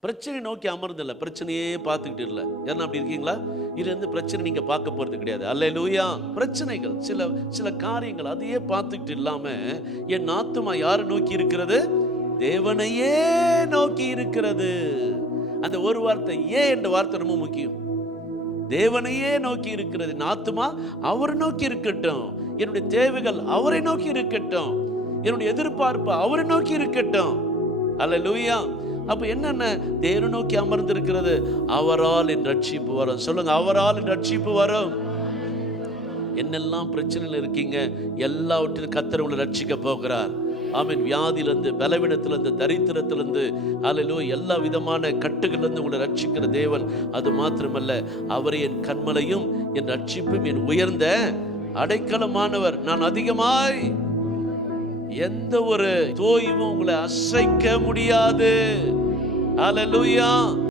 பிரச்சனை நோக்கி அமர்ந்தில்லை, பிரச்சனையே பார்த்துக்கிட்டு இல்லை. யாரும் அப்படி இருக்கீங்களா? இதுலேருந்து பிரச்சனை நீங்க பார்க்க போறது கிடையாது. அல்லேலூயா. பிரச்சனைகள், சில சில காரியங்கள் அதையே பார்த்துக்கிட்டு இல்லாம என் ஆத்துமா யாரை நோக்கி இருக்கிறது? தேவனையே நோக்கி இருக்கிறது. அந்த ஒரு வார்த்தை ஏன் என்ற வார்த்தை ரொம்ப முக்கியம். தேவனையே நோக்கி இருக்கிறது. என் ஆத்துமா அவரை நோக்கி இருக்கட்டும். என்னுடைய தேவைகள் அவரை நோக்கி இருக்கட்டும். என்னுடைய எதிர்பார்ப்பு அவரை நோக்கி இருக்கட்டும். அல்லேலூயா. அப்ப என்னென்ன தேவனை நோக்கி அமர்ந்திருக்கிறது? அவரால் என் ரட்சிப்பு வரும். சொல்லுங்க, அவரால் என் ரட்சிப்பு வரும். என்னெல்லாம் பிரச்சனையில் இருக்கீங்க, எல்லாவற்றிலும் கர்த்தர் உங்களை ரட்சிக்க போகிறார். ஆமென். வியாதியிலிருந்து, பலவீனத்திலிருந்து, தரித்திரத்திலிருந்து, அல்லேலூயா, எல்லா விதமான கட்டுகளிலிருந்து உங்களை ரட்சிக்கிற தேவன். அது மாத்திரமல்ல, அவரே என் கன்மலையும் என் ரட்சிப்பும் என் உயர்ந்த அடைக்கலமானவர். நான் அதிகமாய் எந்த ஒரு தோய்வும் உங்களை அசைக்க முடியாது. அல்லேலூயா.